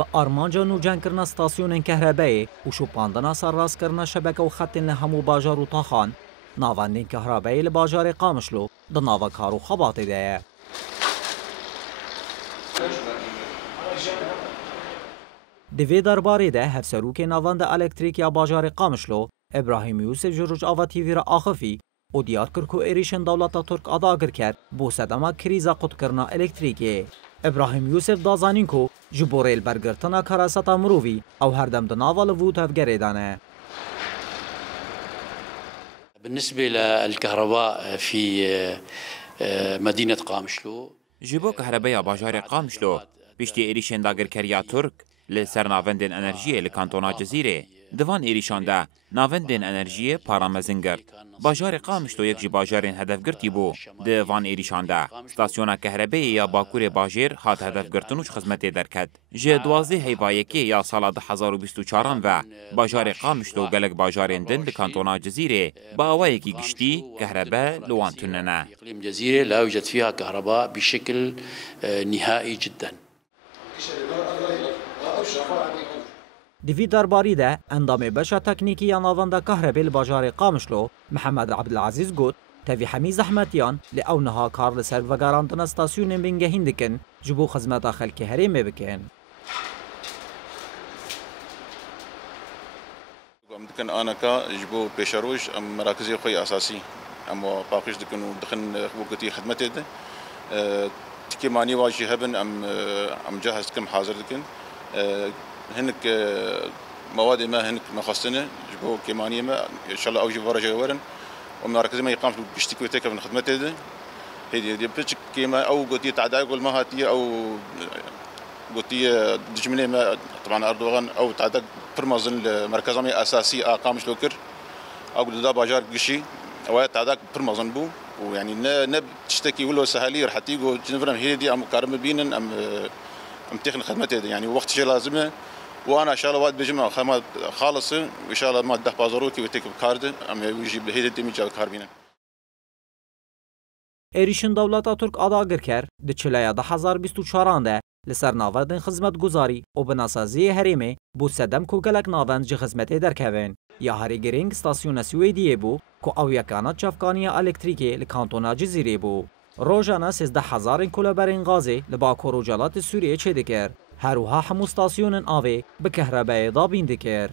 به آرمانجا نوجان کرنا ستاسیون کهربایی و شوپاندنا سرراست کرنا شبکه و خط لهمو باجار و تاخان ناواندین کهربایی لباجار قامشلو ده ناوا کارو خباته ده. دوی درباره ده هفسروک نواند الکتریکیا باجار قامشلو ابراهیم یوسف جروج آوا تیوی را آخفی و دیار کرد که ایریشن دولت ترک اداگر کرد بو سدما کریزا قد کرنا الکتریکی. ابراهیم یوسف دازانین کو جبوریل برگرتنا کراستا مروی او هردم دناوال ووت هفگریدانه. بالنسبة للكهرباء في مدينة قامشلو جبو كهرباء باجار قامشلو بيشتي إيريشن داگر كريا ترك لسر ناوندن انرژی لکانتونا جزیره دوان ایریشان ده ناوندن انرژی پارامزنگر باجار قامشلو یک جی باجارین هدف گرتی بو دوان ایریشان ده ستاسیونا کهربایی یا باکور باجر هات هدف گرتنوش خدمت درکد جه دوازده هیوایکی یا سال 2024 و باجار قامشلو گلک باجارین دن لکانتونا جزیره با اوایکی گشتی کهرباء لوان تننه اقليم جزيرة لا يوجد فيها كهرباء بشكل نهائي جدا. دیوی درباری ده اندام بشا تکنیکی یا ناوانده کهربی لباجار قامشلو محمد عبدالعزیز گوت تاوی همی زحمتیان لی او نها کار لسر وگاراندن استاسیون بینگهین دکن جبو خدمت خلکی هریم بکن. دكن انا كا جبو بيشروج ام مراكزي خوي اساسي اما باقيش دكن ودخن وقتي خدمتي ده تكي ماني واجي هبن ام جاهز كم حاضر دكن هنك مواد ما هنك مخصنه جبو كيمانيه ما ان شاء الله اوجي ورجه ورن ومراكزي ما يقام بيشتكي تك من خدمتي ده هي دي بتش كيما او قلتي تعداي قول ما هاتيه او قلتي دجمني ما طبعا اردوغان او تعداي برمزن مركزامي اساسي اقامش لوكر او دا باجار قشي او تعداك برمزن بو ويعني نب تشتكي ولا سهالي رح تيجو جنفرم هي دي ام كارم بينن ام تخن خدمتي يعني وقت شي لازمه وانا ان شاء الله واد بجمع خدمات خالصه وان شاء الله ما ده بازاروكي وتك بكارد ام يجيب هي دي ميجا كاربينه. ایریشن دولت ترک اداگر کرد ده چلیا 2024 ده لسر ناوندن خدمت گزاری و بناسازی هریمه بو سدم کو گلک ناوند جه خدمت درکوین یا هری گرینگ ستاسیون سویدیه بو کو او یکانا چفکانی الکتریکی لکانتونا جزیره بو روزانه 13000 کیلوبرین غازی لباکور و جلات سوریه چه دکر هروها همو ستاسیون آوی به کهربای دابین دکر.